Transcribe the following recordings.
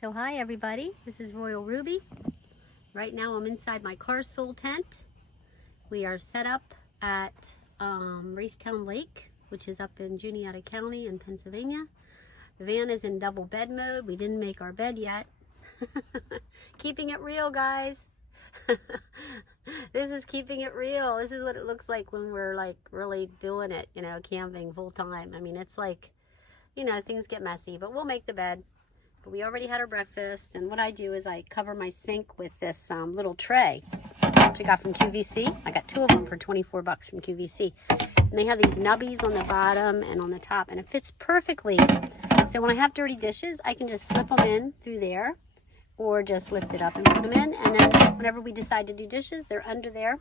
So hi everybody, this is Royal Ruby. Right now I'm inside my Carsule tent. We are set up at Raystown Lake, which is up in Juniata County in Pennsylvania. The van is in double bed mode. We didn't make our bed yet. Keeping it real, guys. This is keeping it real. This is what it looks like when we're like really doing it, you know, camping full time. I mean, it's like, you know, things get messy, but we'll make the bed. But we already had our breakfast, and what I do is I cover my sink with this little tray, which I got from QVC. I got 2 of them for 24 bucks from QVC. And they have these nubbies on the bottom and on the top, and it fits perfectly. So when I have dirty dishes, I can just slip them in through there, or just lift it up and put them in. And then whenever we decide to do dishes, they're under there.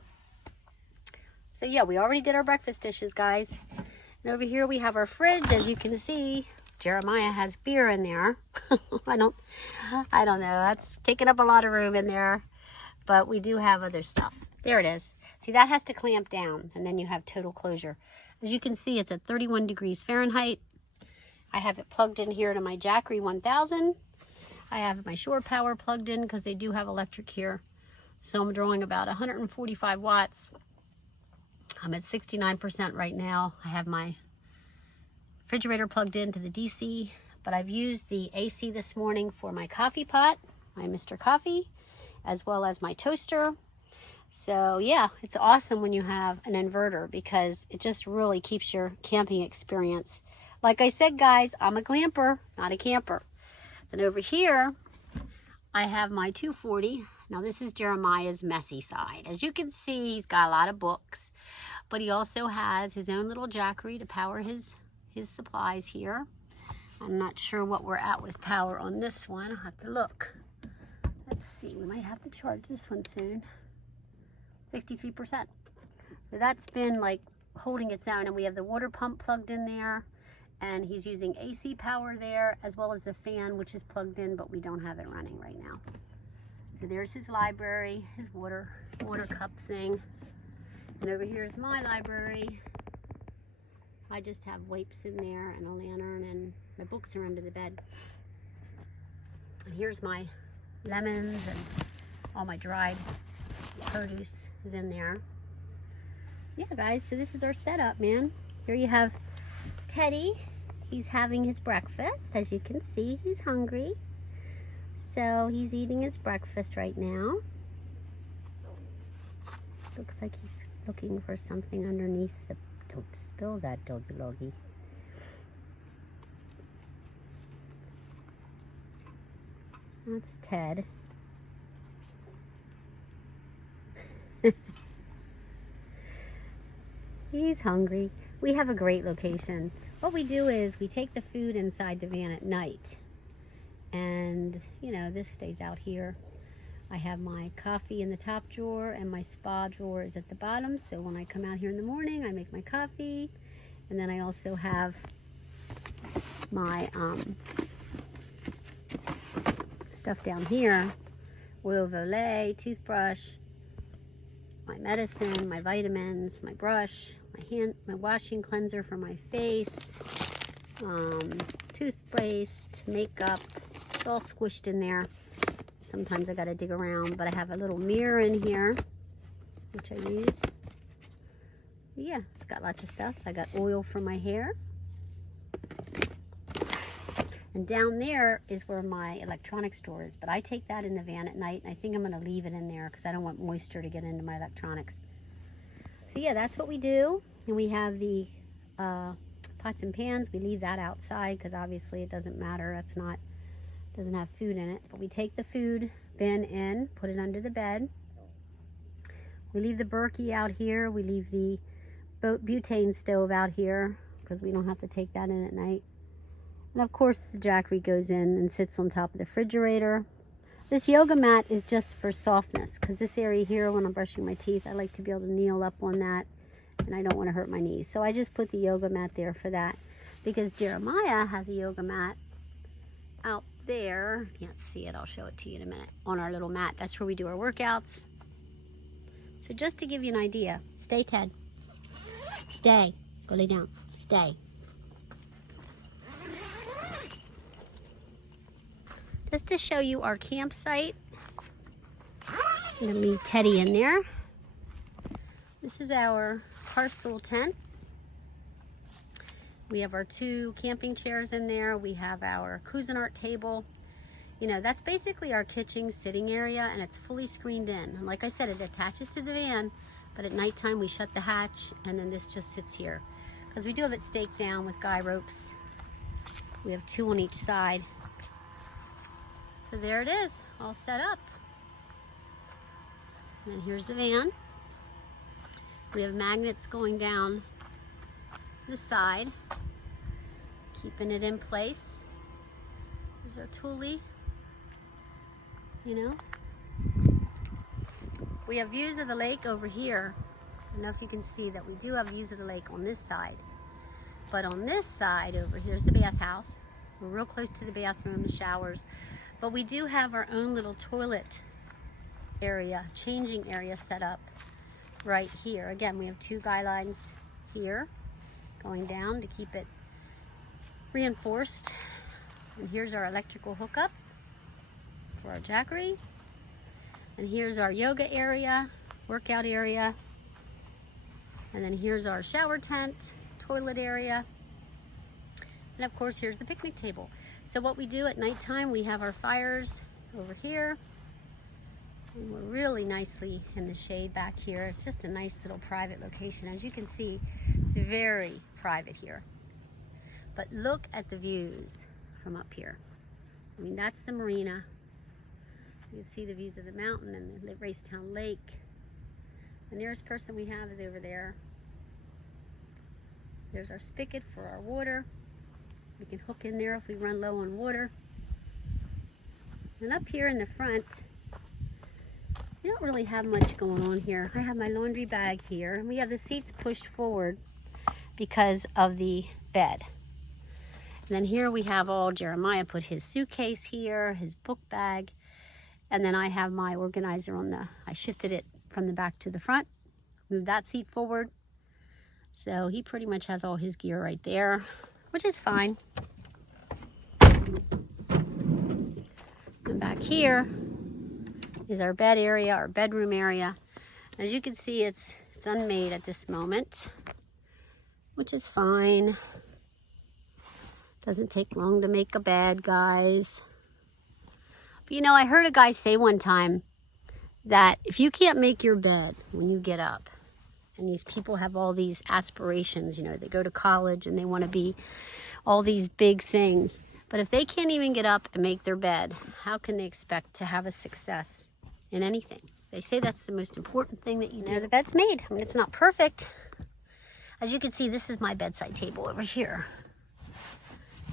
So yeah, we already did our breakfast dishes, guys. And over here we have our fridge. As you can see, Jeremiah has beer in there. I don't know. That's taking up a lot of room in there. But we do have other stuff. There it is. See, that has to clamp down, and then you have total closure. As you can see, it's at 31 degrees Fahrenheit. I have it plugged in here to my Jackery 1000. I have my shore power plugged in because they do have electric here. So I'm drawing about 145 watts. I'm at 69% right now. I have my refrigerator plugged into the DC, but I've used the AC this morning for my coffee pot, my Mr. Coffee, as well as my toaster. So yeah, it's awesome when you have an inverter because it just really keeps your camping experience. Like I said, guys, I'm a glamper, not a camper. Then over here, I have my 240. Now this is Jeremiah's messy side. As you can see, he's got a lot of books, but he also has his own little Jackery to power his supplies here. I'm not sure what we're at with power on this one. I'll have to look. Let's see, we might have to charge this one soon. 63%. So that's been like holding its own, and we have the water pump plugged in there, and he's using AC power there as well as the fan, which is plugged in, but we don't have it running right now. So there's his library, his water cup thing. And over here is my library. I just have wipes in there and a lantern, and my books are under the bed. And here's my lemons, and all my dried produce is in there. Yeah, guys, so this is our setup, man. Here you have Teddy. He's having his breakfast. As you can see, he's hungry. So he's eating his breakfast right now. Looks like he's looking for something underneath the... Don't spill that, doggy loggy. That's Ted. He's hungry. We have a great location. What we do is we take the food inside the van at night. And, you know, this stays out here. I have my coffee in the top drawer, and my spa drawer is at the bottom. So when I come out here in the morning, I make my coffee. And then I also have my stuff down here. Oil of Olay, toothbrush, my medicine, my vitamins, my brush, my washing cleanser for my face, toothpaste, makeup. It's all squished in there. Sometimes I gotta dig around, but I have a little mirror in here, which I use. Yeah, it's got lots of stuff. I got oil for my hair. And down there is where my electronics drawer is, but I take that in the van at night, and I think I'm gonna leave it in there because I don't want moisture to get into my electronics. So yeah, that's what we do. And we have the pots and pans. We leave that outside because obviously it doesn't matter. Doesn't have food in it. But we take the food bin in, put it under the bed. We leave the Berkey out here. We leave the butane stove out here because we don't have to take that in at night. And of course the Jackery goes in and sits on top of the refrigerator. This yoga mat is just for softness because this area here, when I'm brushing my teeth, I like to be able to kneel up on that, and I don't want to hurt my knees. So I just put the yoga mat there for that, because Jeremiah has a yoga mat out there. You can't see it, I'll show it to you in a minute. On our little mat, that's where we do our workouts. So just to give you an idea, stay, Ted. Stay. Go lay down. Stay. just to show you our campsite. I'm gonna leave Teddy in there. This is our Carsule tent. We have our 2 camping chairs in there. We have our Cuisinart table. You know, that's basically our kitchen sitting area, and it's fully screened in. And like I said, it attaches to the van, but at nighttime we shut the hatch, and then this just sits here. Because we do have it staked down with guy ropes. We have 2 on each side. So there it is, all set up. And then here's the van. We have magnets going down the side, keeping it in place. There's our toolie, you know. We have views of the lake over here. I don't know if you can see that we do have views of the lake on this side. But on this side over here is the bathhouse. We're real close to the bathroom, the showers. But we do have our own little toilet area, changing area set up right here. Again, we have 2 guy lines here going down to keep it reinforced. And here's our electrical hookup for our jackery. And here's our yoga area, workout area. And then here's our shower tent, toilet area. And of course, here's the picnic table. So what we do at nighttime, we have our fires over here. And we're really nicely in the shade back here. It's just a nice little private location. As you can see, it's very private here. But look at the views from up here. I mean, that's the marina. You can see the views of the mountain and the Raystown Lake. The nearest person we have is over there. There's our spigot for our water. We can hook in there if we run low on water. And up here in the front, we don't really have much going on here. I have my laundry bag here, and we have the seats pushed forward because of the bed. And then here we have all, Jeremiah put his suitcase here, his book bag, and then I have my organizer on I shifted it from the back to the front, moved that seat forward. So he pretty much has all his gear right there, which is fine. And back here is our bed area, our bedroom area. As you can see, it's unmade at this moment, which is fine. Doesn't take long to make a bed, guys. But you know, I heard a guy say one time that if you can't make your bed when you get up, and these people have all these aspirations, you know, they go to college and they want to be all these big things. But if they can't even get up and make their bed, how can they expect to have a success in anything? They say that's the most important thing that you do. The bed's made. I mean, it's not perfect. As you can see, this is my bedside table over here.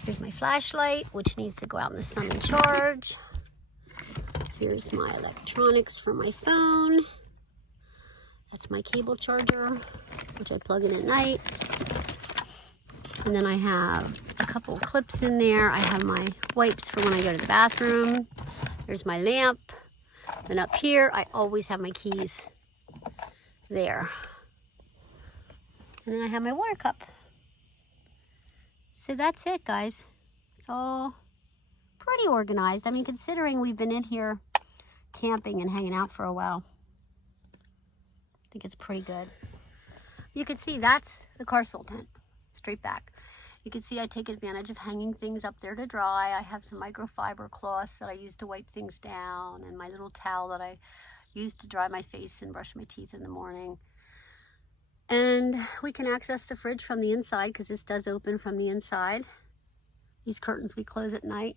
Here's my flashlight, which needs to go out in the sun and charge. Here's my electronics for my phone. That's my cable charger, which I plug in at night. And then I have a couple clips in there. I have my wipes for when I go to the bathroom. There's my lamp. And up here, I always have my keys there. And then I have my water cup. So that's it, guys. It's all pretty organized. I mean, considering we've been in here camping and hanging out for a while, I think it's pretty good. You can see that's the Carsule tent, straight back. You can see I take advantage of hanging things up there to dry. I have some microfiber cloths that I use to wipe things down, and my little towel that I use to dry my face and brush my teeth in the morning. And we can access the fridge from the inside because this does open from the inside. These curtains we close at night.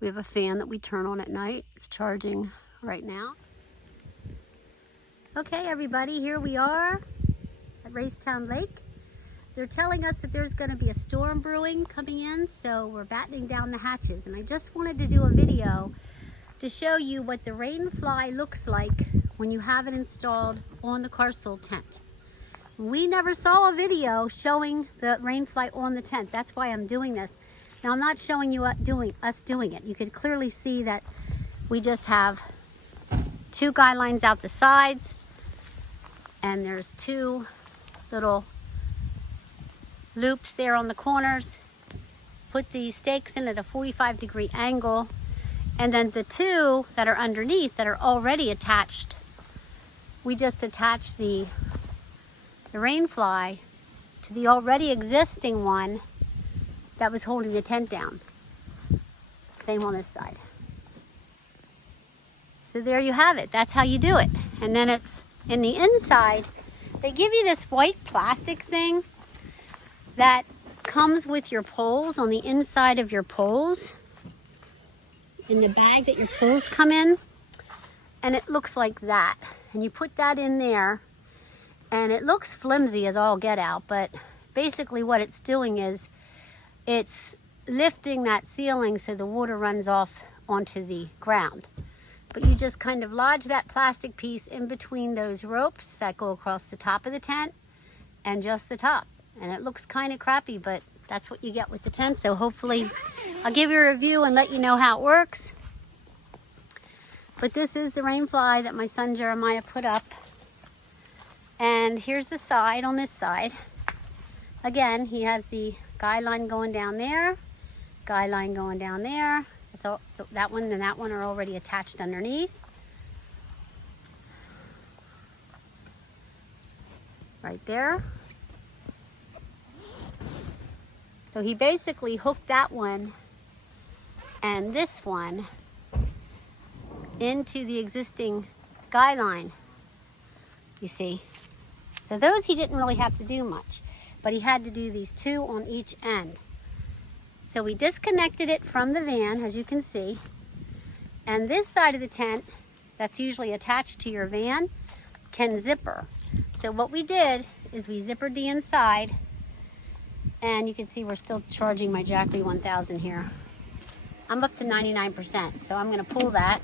We have a fan that we turn on at night. It's charging right now. Okay, everybody, here we are at Raystown Lake. They're telling us that there's going to be a storm brewing coming in, so we're battening down the hatches. And I just wanted to do a video to show you what the rainfly looks like when you have it installed on the Carsule tent. We never saw a video showing the rainfly on the tent. That's why I'm doing this. Now, I'm not showing you us doing it. You can clearly see that we just have 2 guy lines out the sides, and there's 2 little loops there on the corners. put the stakes in at a 45-degree angle, and then the two that are underneath that are already attached, we just attach the rain fly to the already existing one that was holding the tent down. Same on this side. So there you have it. That's how you do it. And then it's in the inside, they give you this white plastic thing that comes with your poles on the inside of your poles, in the bag that your poles come in, and it looks like that. And you put that in there, and it looks flimsy as all get out, but basically what it's doing is it's lifting that ceiling so the water runs off onto the ground. But you just kind of lodge that plastic piece in between those ropes that go across the top of the tent and just the top. And it looks kind of crappy, but that's what you get with the tent. So hopefully I'll give you a review and let you know how it works. But this is the rain fly that my son Jeremiah put up. And here's the side on this side. Again, he has the guy line going down there, guy line going down there. It's all, that one and that one are already attached underneath. Right there. So he basically hooked that one and this one into the existing guy line, you see. So those he didn't really have to do much, but he had to do these two on each end. So we disconnected it from the van, as you can see, and this side of the tent that's usually attached to your van can zipper. So what we did is we zippered the inside, and you can see we're still charging my Jackery 1000 here. I'm up to 99%, so I'm gonna pull that.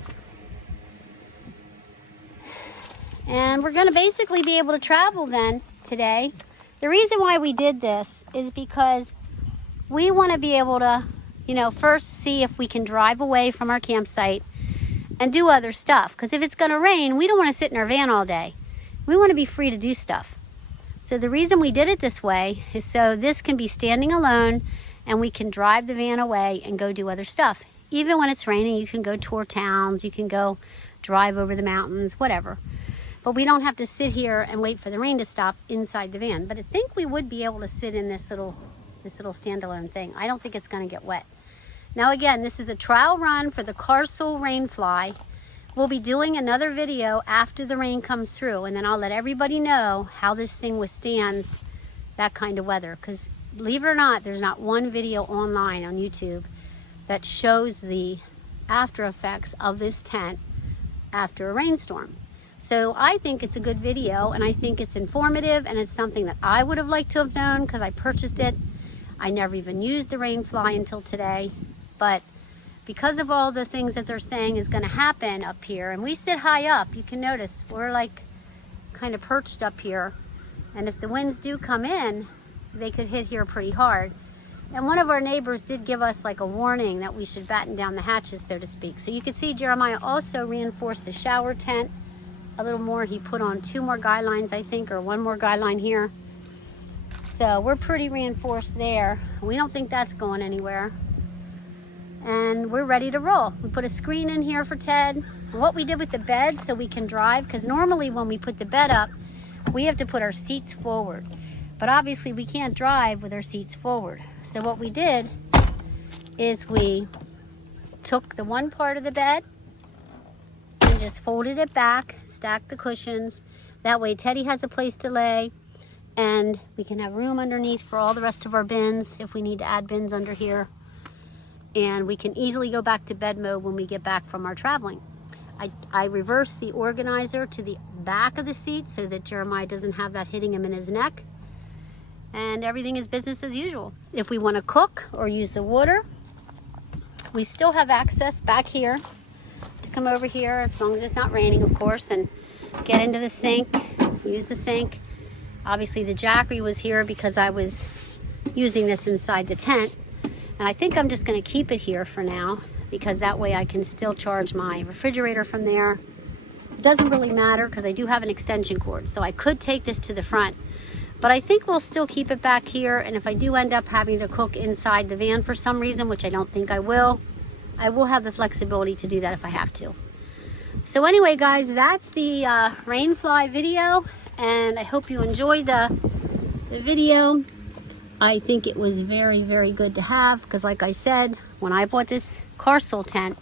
And we're gonna basically be able to travel then today. The reason why we did this is because we wanna be able to, you know, first see if we can drive away from our campsite and do other stuff. Because if it's gonna rain, we don't wanna sit in our van all day. We wanna be free to do stuff. So the reason we did it this way is so this can be standing alone and we can drive the van away and go do other stuff. Even when it's raining, you can go tour towns, you can go drive over the mountains, whatever. But we don't have to sit here and wait for the rain to stop inside the van. But I think we would be able to sit in this little standalone thing. I don't think it's gonna get wet. Now again, this is a trial run for the Carsule Rainfly. We'll be doing another video after the rain comes through, and then I'll let everybody know how this thing withstands that kind of weather. Because believe it or not, there's not one video online on YouTube that shows the after effects of this tent after a rainstorm. So I think it's a good video, and I think it's informative, and it's something that I would have liked to have known because I purchased it. I never even used the Rainfly until today, but because of all the things that they're saying is going to happen up here, and we sit high up, you can notice we're like kind of perched up here, and if the winds do come in, they could hit here pretty hard. And one of our neighbors did give us like a warning that we should batten down the hatches, so to speak. So you can see Jeremiah also reinforced the shower tent a little more. He put on 2 more guy lines, I think, or 1 more guy line here. So we're pretty reinforced there. We don't think that's going anywhere. And we're ready to roll. We put a screen in here for Ted. And what we did with the bed so we can drive, because normally when we put the bed up, we have to put our seats forward. But obviously we can't drive with our seats forward. So what we did is we took the one part of the bed and just folded it back, stacked the cushions. That way Teddy has a place to lay, and we can have room underneath for all the rest of our bins if we need to add bins under here. And we can easily go back to bed mode when we get back from our traveling. I reversed the organizer to the back of the seat so that Jeremiah doesn't have that hitting him in his neck. And everything is business as usual. If we want to cook or use the water, we still have access back here to come over here, as long as it's not raining, of course, and get into the sink, use the sink. Obviously the Jackery was here because I was using this inside the tent. And I think I'm just going to keep it here for now, because that way I can still charge my refrigerator from there. It doesn't really matter because I do have an extension cord, so I could take this to the front. But I think we'll still keep it back here, and if I do end up having to cook inside the van for some reason, which I don't think I will have the flexibility to do that if I have to. So anyway, guys, that's the rainfly video, and I hope you enjoyed the video. I think it was very, very good to have, because like I said, when I bought this Carsule tent,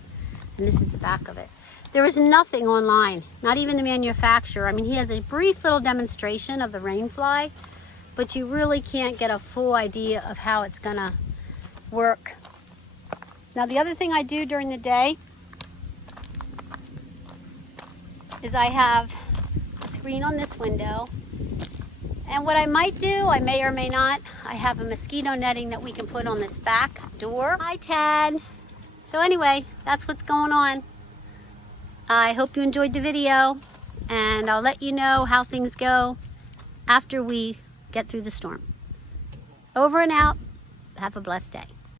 and this is the back of it, there was nothing online, not even the manufacturer. I mean, he has a brief little demonstration of the rainfly, but you really can't get a full idea of how it's gonna work. Now, the other thing I do during the day is I have a screen on this window. And what I might do, I may or may not, I have a mosquito netting that we can put on this back door. Hi, Tad. So anyway, that's what's going on. I hope you enjoyed the video, and I'll let you know how things go after we get through the storm. Over and out. Have a blessed day.